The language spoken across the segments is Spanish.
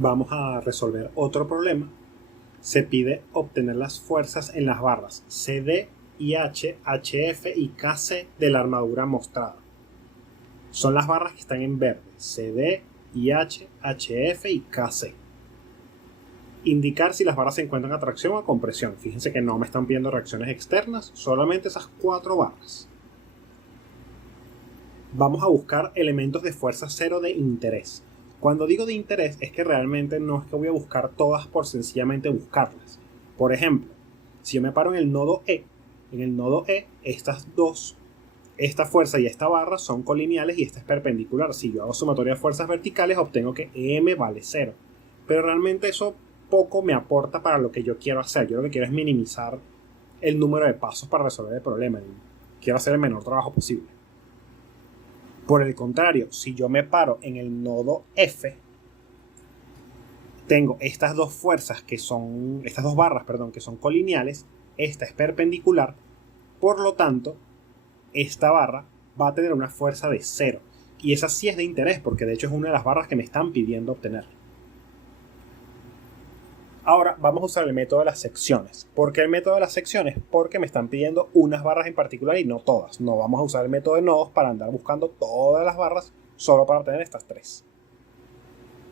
Vamos a resolver otro problema. Se pide obtener las fuerzas en las barras CD, IH, HF y KC de la armadura mostrada. Son las barras que están en verde: CD, IH, HF y KC. Indicar si las barras se encuentran a tracción o a compresión. Fíjense que no me están pidiendo reacciones externas, solamente esas 4 barras. Vamos a buscar elementos de fuerza cero de interés. Cuando digo de interés es que realmente no es que voy a buscar todas por sencillamente buscarlas. Por ejemplo, si yo me paro en el nodo E, estas dos, esta fuerza y esta barra son colineales y esta es perpendicular. Si yo hago sumatoria de fuerzas verticales, obtengo que EM vale 0. Pero realmente eso poco me aporta para lo que yo quiero hacer. Yo lo que quiero es minimizar el número de pasos para resolver el problema. Quiero hacer el menor trabajo posible. Por el contrario, si yo me paro en el nodo F, tengo estas dos fuerzas estas dos barras, que son colineales. Esta es perpendicular, por lo tanto, esta barra va a tener una fuerza de 0. Y esa sí es de interés, porque de hecho es una de las barras que me están pidiendo obtener. Ahora vamos a usar el método de las secciones. ¿Por qué el método de las secciones? Porque me están pidiendo unas barras en particular y no todas. No vamos a usar el método de nodos para andar buscando todas las barras solo para obtener estas 3.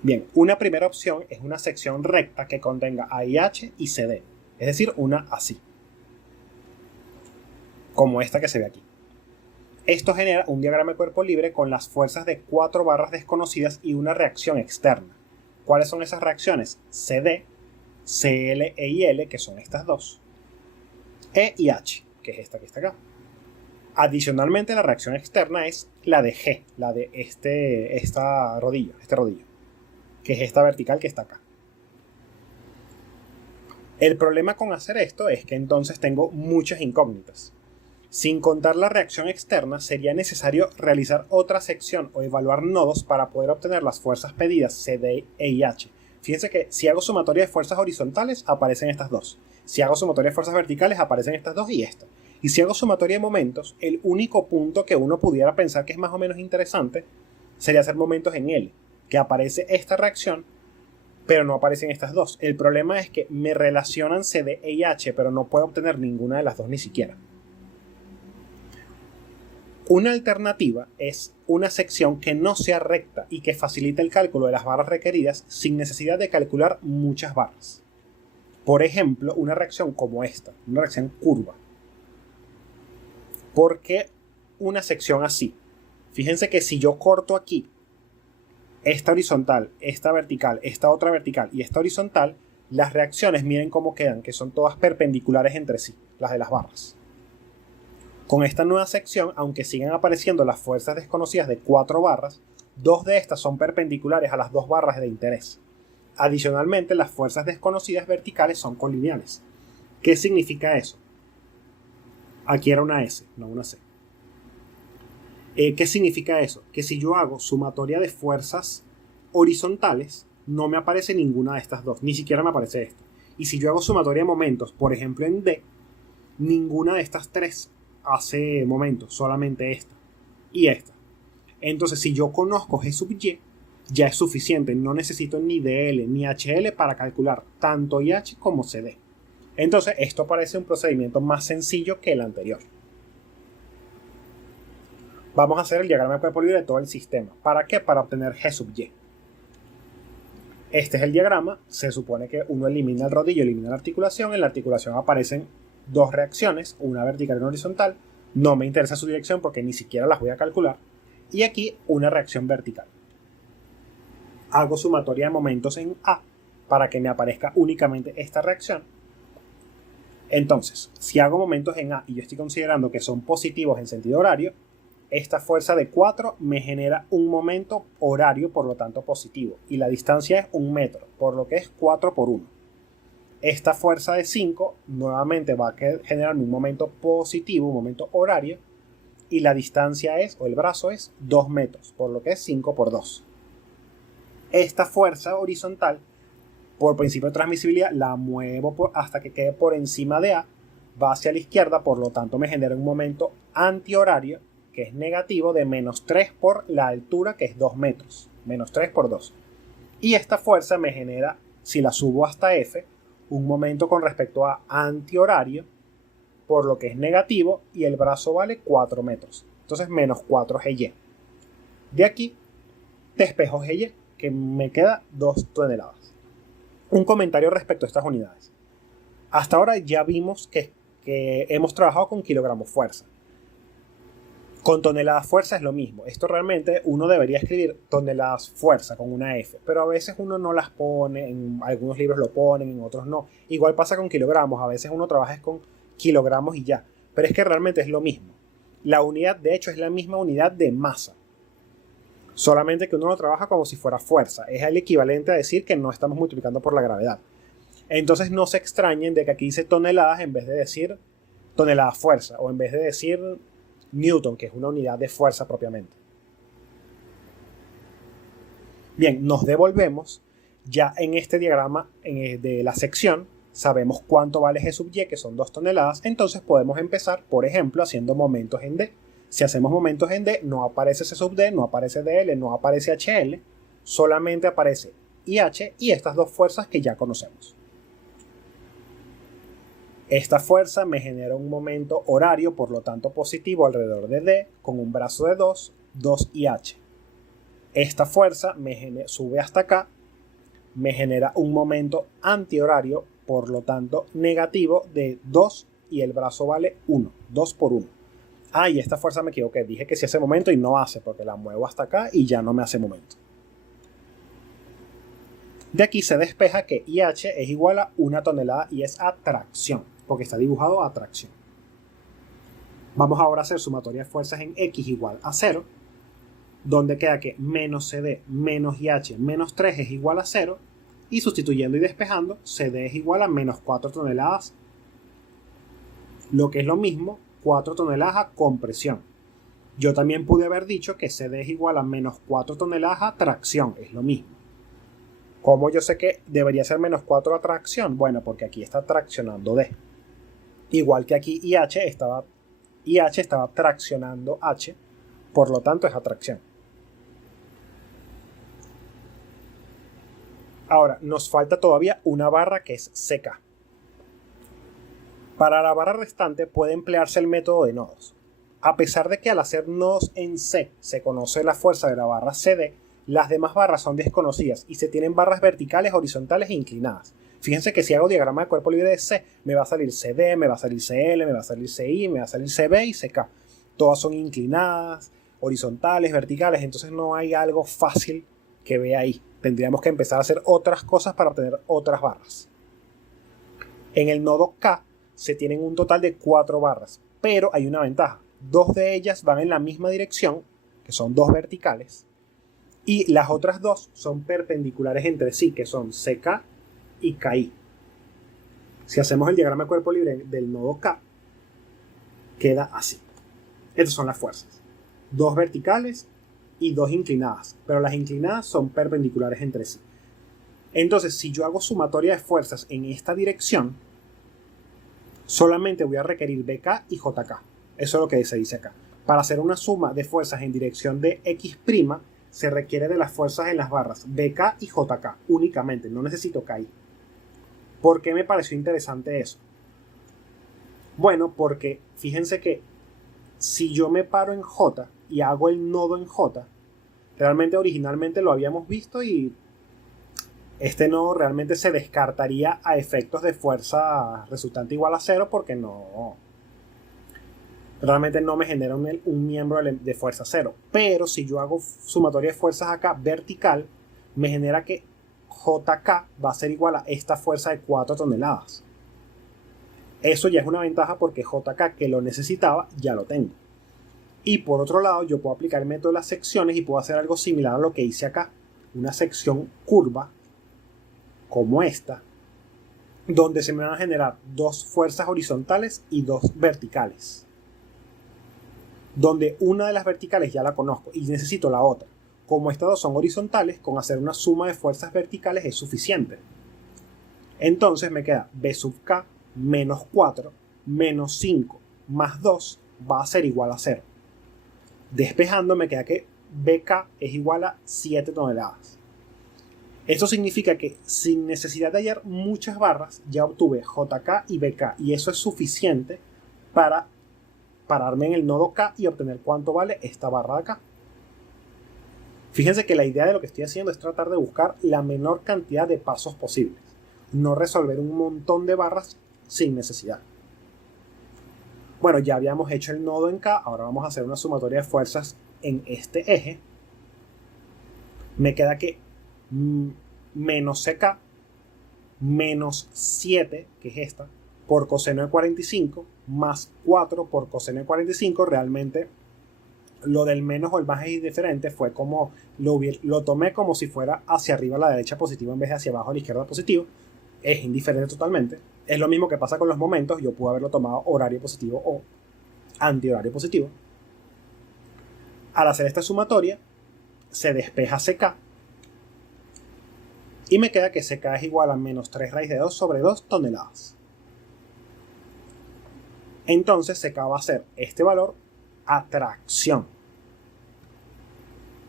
Bien, una primera opción es una sección recta que contenga AIH y CD. Es decir, una así. Como esta que se ve aquí. Esto genera un diagrama de cuerpo libre con las fuerzas de 4 barras desconocidas y una reacción externa. ¿Cuáles son esas reacciones? CD, CL e IL, que son estas dos, E y H, que es esta que está acá. Adicionalmente, la reacción externa es la de G, la de este rodillo, que es esta vertical que está acá. El problema con hacer esto es que entonces tengo muchas incógnitas. Sin contar la reacción externa, sería necesario realizar otra sección o evaluar nodos para poder obtener las fuerzas pedidas CD e IH. Fíjense que si hago sumatoria de fuerzas horizontales, aparecen estas dos. Si hago sumatoria de fuerzas verticales, aparecen estas dos y esta. Y si hago sumatoria de momentos, el único punto que uno pudiera pensar que es más o menos interesante sería hacer momentos en L, que aparece esta reacción, pero no aparecen estas dos. El problema es que me relacionan CD e IH, pero no puedo obtener ninguna de las dos ni siquiera. Una alternativa es una sección que no sea recta y que facilite el cálculo de las barras requeridas sin necesidad de calcular muchas barras. Por ejemplo, una reacción como esta, una reacción curva. ¿Por qué una sección así? Fíjense que si yo corto aquí esta horizontal, esta vertical, esta otra vertical y esta horizontal, las reacciones miren cómo quedan, que son todas perpendiculares entre sí, las de las barras. Con esta nueva sección, aunque sigan apareciendo las fuerzas desconocidas de 4 barras, 2 de estas son perpendiculares a las 2 barras de interés. Adicionalmente, las fuerzas desconocidas verticales son colineales. ¿Qué significa eso? Aquí era una S, no una C. ¿Qué significa eso? Que si yo hago sumatoria de fuerzas horizontales, no me aparece ninguna de estas dos, ni siquiera me aparece esta. Y si yo hago sumatoria de momentos, por ejemplo en D, ninguna de estas 3 hace momentos, solamente esta y esta. Entonces, si yo conozco G sub Y, ya es suficiente. No necesito ni DL ni HL para calcular tanto IH como CD. Entonces, esto parece un procedimiento más sencillo que el anterior. Vamos a hacer el diagrama de cuerpo libre de todo el sistema. ¿Para qué? Para obtener G sub Y. Este es el diagrama. Se supone que uno elimina el rodillo, elimina la articulación. En la articulación aparecen 2 reacciones, una vertical y una horizontal. No me interesa su dirección porque ni siquiera las voy a calcular. Y aquí una reacción vertical. Hago sumatoria de momentos en A para que me aparezca únicamente esta reacción. Entonces, si hago momentos en A y yo estoy considerando que son positivos en sentido horario, esta fuerza de 4 me genera un momento horario, por lo tanto positivo. Y la distancia es 1 metro, por lo que es 4 por 1. Esta fuerza de 5 nuevamente va a generar un momento positivo, un momento horario, y la distancia es, o el brazo es, 2 metros, por lo que es 5 por 2. Esta fuerza horizontal, por principio de transmisibilidad, la muevo hasta que quede por encima de A, va hacia la izquierda, por lo tanto me genera un momento antihorario, que es negativo, de menos 3 por la altura, que es 2 metros. Menos 3 por 2. Y esta fuerza me genera, si la subo hasta F, un momento con respecto a antihorario, por lo que es negativo, y el brazo vale 4 metros. Entonces menos 4 GY. De aquí despejo GY, que me queda 2 toneladas. Un comentario respecto a estas unidades. Hasta ahora ya vimos que hemos trabajado con kilogramos fuerza. Con toneladas fuerza es lo mismo. Esto realmente uno debería escribir toneladas fuerza con una F, pero a veces uno no las pone, en algunos libros lo ponen, en otros no. Igual pasa con kilogramos, a veces uno trabaja con kilogramos y ya, pero es que realmente es lo mismo. La unidad de hecho es la misma unidad de masa, solamente que uno lo trabaja como si fuera fuerza. Es el equivalente a decir que no estamos multiplicando por la gravedad. Entonces no se extrañen de que aquí dice toneladas en vez de decir toneladas fuerza, o en vez de decir Newton, que es una unidad de fuerza propiamente. Bien, nos devolvemos. Ya en este diagrama de la sección sabemos cuánto vale G sub Y, que son 2 toneladas. Entonces podemos empezar, por ejemplo, haciendo momentos en D. Si hacemos momentos en D, no aparece C sub D, no aparece DL, no aparece HL. Solamente aparece IH y estas dos fuerzas que ya conocemos. Esta fuerza me genera un momento horario, por lo tanto positivo, alrededor de D, con un brazo de 2 IH. Esta fuerza sube hasta acá, me genera un momento antihorario, por lo tanto negativo, de 2 y el brazo vale 1, 2 por 1. Ah, y esta fuerza me equivoqué, dije que sí hace momento y no hace, porque la muevo hasta acá y ya no me hace momento. De aquí se despeja que IH es igual a 1 tonelada y es atracción, porque está dibujado a tracción. Vamos ahora a hacer sumatoria de fuerzas en X igual a 0, donde queda que menos CD menos IH menos 3 es igual a 0, y sustituyendo y despejando, CD es igual a menos 4 toneladas, lo que es lo mismo, 4 toneladas a compresión. Yo también pude haber dicho que CD es igual a menos 4 toneladas a tracción, es lo mismo. ¿Cómo yo sé que debería ser menos 4 a tracción? Bueno, porque aquí está traccionando D. Igual que aquí IH estaba traccionando H, por lo tanto es atracción. Ahora, nos falta todavía una barra que es CK. Para la barra restante puede emplearse el método de nodos. A pesar de que al hacer nodos en C se conoce la fuerza de la barra CD, las demás barras son desconocidas y se tienen barras verticales, horizontales e inclinadas. Fíjense que si hago diagrama de cuerpo libre de C, me va a salir CD, me va a salir CL, me va a salir CI, me va a salir CB y CK. Todas son inclinadas, horizontales, verticales, entonces no hay algo fácil que vea ahí. Tendríamos que empezar a hacer otras cosas para obtener otras barras. En el nodo K se tienen un total de 4 barras, pero hay una ventaja. 2 de ellas van en la misma dirección, que son 2 verticales, y las otras 2 son perpendiculares entre sí, que son CK y KI. Si hacemos el diagrama de cuerpo libre del nodo K, queda así. Estas son las fuerzas. 2 verticales y 2 inclinadas, pero las inclinadas son perpendiculares entre sí. Entonces, si yo hago sumatoria de fuerzas en esta dirección, solamente voy a requerir BK y JK. Eso es lo que se dice acá. Para hacer una suma de fuerzas en dirección de X', se requiere de las fuerzas en las barras BK y JK únicamente, no necesito KI. ¿Por qué me pareció interesante eso? Bueno, porque fíjense que si yo me paro en J y hago el nodo en J, realmente originalmente lo habíamos visto y este nodo realmente se descartaría a efectos de fuerza resultante igual a 0 porque realmente no me genera un miembro de fuerza 0. Pero si yo hago sumatoria de fuerzas acá vertical, me genera que JK va a ser igual a esta fuerza de 4 toneladas. Eso ya es una ventaja porque JK, que lo necesitaba, ya lo tengo. Y por otro lado, yo puedo aplicar el método de las secciones y puedo hacer algo similar a lo que hice acá. Una sección curva, como esta, donde se me van a generar 2 fuerzas horizontales y 2 verticales. Donde una de las verticales ya la conozco y necesito la otra. Como estas dos son horizontales, con hacer una suma de fuerzas verticales es suficiente. Entonces me queda B sub K menos 4 menos 5 más 2 va a ser igual a 0. Despejando me queda que BK es igual a 7 toneladas. Esto significa que sin necesidad de hallar muchas barras, ya obtuve JK y BK, y eso es suficiente para pararme en el nodo K y obtener cuánto vale esta barra de acá. Fíjense que la idea de lo que estoy haciendo es tratar de buscar la menor cantidad de pasos posibles, no resolver un montón de barras sin necesidad. Bueno, ya habíamos hecho el nodo en K, ahora vamos a hacer una sumatoria de fuerzas en este eje. Me queda que menos CK menos 7, que es esta, por coseno de 45, más 4 por coseno de 45. Realmente lo del menos o el más es indiferente, fue como lo tomé como si fuera hacia arriba a la derecha positivo en vez de hacia abajo a la izquierda positivo. Es indiferente totalmente. Es lo mismo que pasa con los momentos. Yo pude haberlo tomado horario positivo o antihorario positivo. Al hacer esta sumatoria, se despeja CK y me queda que CK es igual a menos 3 raíz de 2 sobre 2 toneladas. Entonces CK va a ser este valor atracción.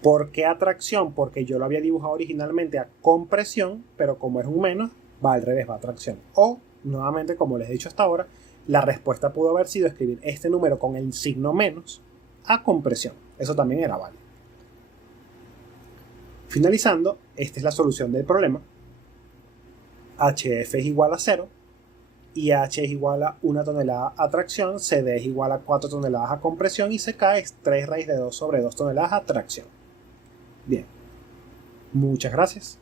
¿Por qué atracción? Porque yo lo había dibujado originalmente a compresión, pero como es un menos, va al revés, va a atracción. O, nuevamente, como les he dicho hasta ahora, la respuesta pudo haber sido escribir este número con el signo menos a compresión. Eso también era válido. Finalizando, esta es la solución del problema. HF es igual a 0 y H es igual a 1 tonelada a tracción, CD es igual a 4 toneladas a compresión y CK es 3 raíz de 2 sobre 2 toneladas a tracción. Bien, muchas gracias.